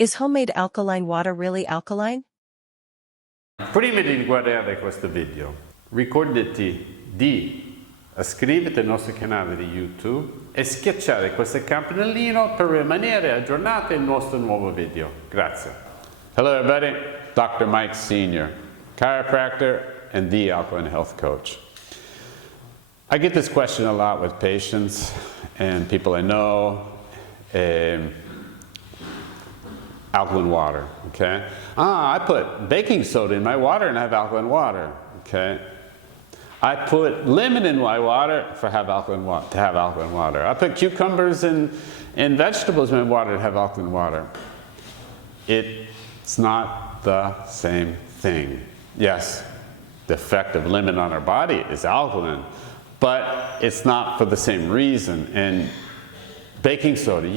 Is homemade alkaline water really alkaline? Prima di guardare questo video, ricordati di iscriverti al nostro canale di YouTube e schiacciare questo campanellino per rimanere aggiornati al nostro nuovo video. Grazie. Hello everybody, Dr. Mike Sr., chiropractor and the Alkaline Health Coach. I get this question a lot with patients and people I know. Alkaline water, okay? I put baking soda in my water and I have alkaline water, okay? I put lemon in my water to have alkaline water. I put cucumbers and vegetables in my water to have alkaline water. It's not the same thing. Yes, the effect of lemon on our body is alkaline, but it's not for the same reason. And baking soda,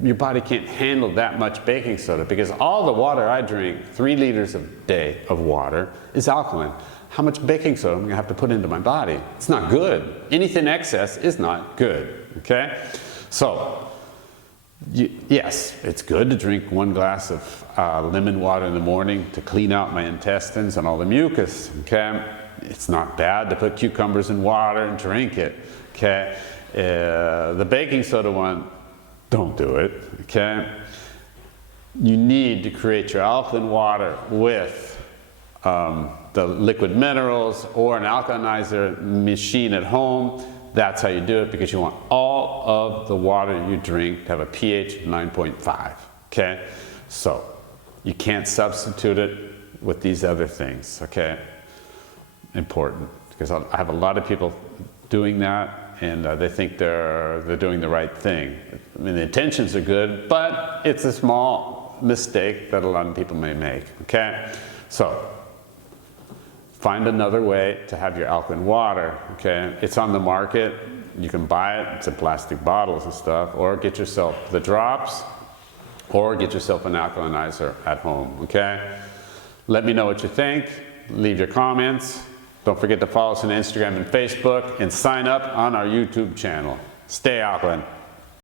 your body can't handle that much baking soda because all the water I drink, 3 liters a day of water, is alkaline. How much baking soda am I going to have to put into my body? It's not good. Anything excess is not good, okay? So, yes, it's good to drink 1 glass of lemon water in the morning to clean out my intestines and all the mucus, okay? It's not bad to put cucumbers in water and drink it, okay? The baking soda one, don't do it, okay? You need to create your alkaline water with the liquid minerals or an alkalinizer machine at home. That's how you do it, because you want all of the water you drink to have a pH of 9.5, okay? So you can't substitute it with these other things, okay? Important, because I have a lot of people doing that and they think they're doing the right thing. I mean, the intentions are good, but it's a small mistake that a lot of people may make, okay? So, find another way to have your alkaline water, okay? It's on the market, you can buy it, it's in plastic bottles and stuff, or get yourself the drops, or get yourself an alkalinizer at home, okay? Let me know what you think, leave your comments. Don't forget to follow us on Instagram and Facebook, and sign up on our YouTube channel. Stay alkaline.